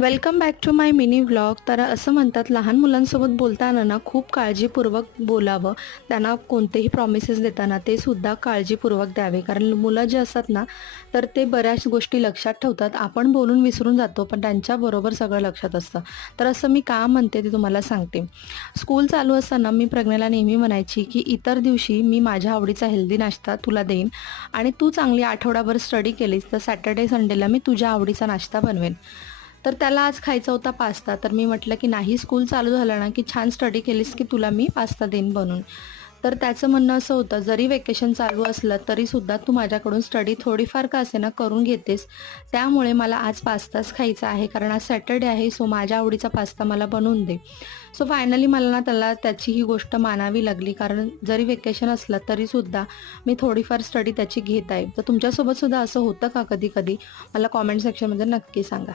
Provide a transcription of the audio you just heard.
Welcome back to my mini vlog. तर असं म्हणतात लहान मुलांसोबत बोलताना ना खूप काळजीपूर्वक बोलावं. त्यांना कोणतेही प्रॉमिसेस देताना ते सुद्धा काळजीपूर्वक द्यावे. कारण मुलं जे असतात ना तर ते बऱ्याच गोष्टी लक्षात ठेवतात. आपण बोलून विसरून जातो पण त्यांच्याबरोबर सगळं लक्षात असतं. तर असं मी का म्हणते ते तुम्हाला सांगते. स्कूल चालू असताना मी प्रज्ञाला नेहमी म्हणायची की इतर दिवशी मी माझ्या आवडीचा हेल्दी नाश्ता तुला देईन आणि तू चांगली आठवडाभर स्टडी केलीस तर सॅटर्डे संडेला मी तुझ्या आवडीचा नाश्ता बनवेन. तर त्याला आज खायचा होता पास्ता. तर मी म्हटलं की नाही, स्कूल चालू झालं ना की छान स्टडी केलीस की तुला मी पास्ता देईन बनवून. तर त्याचं म्हणणं असं होतं, जरी वेकेशन चालू असलं तरीसुद्धा तू माझ्याकडून स्टडी थोडीफार का असेना करून घेतेस. त्यामुळे मला आज पास्ताच खायचा आहे कारण आज सॅटर्डे आहे. सो माझ्या आवडीचा पास्ता मला बनवून दे. सो फायनली मला ना त्याला त्याची ही गोष्ट मानावी लागली कारण जरी वेकेशन असलं तरीसुद्धा मी थोडीफार स्टडी त्याची घेत आहे. तर तुमच्यासोबत सुद्धा असं होतं का कधी-कधी? मला कॉमेंट सेक्शनमध्ये नक्की सांगा.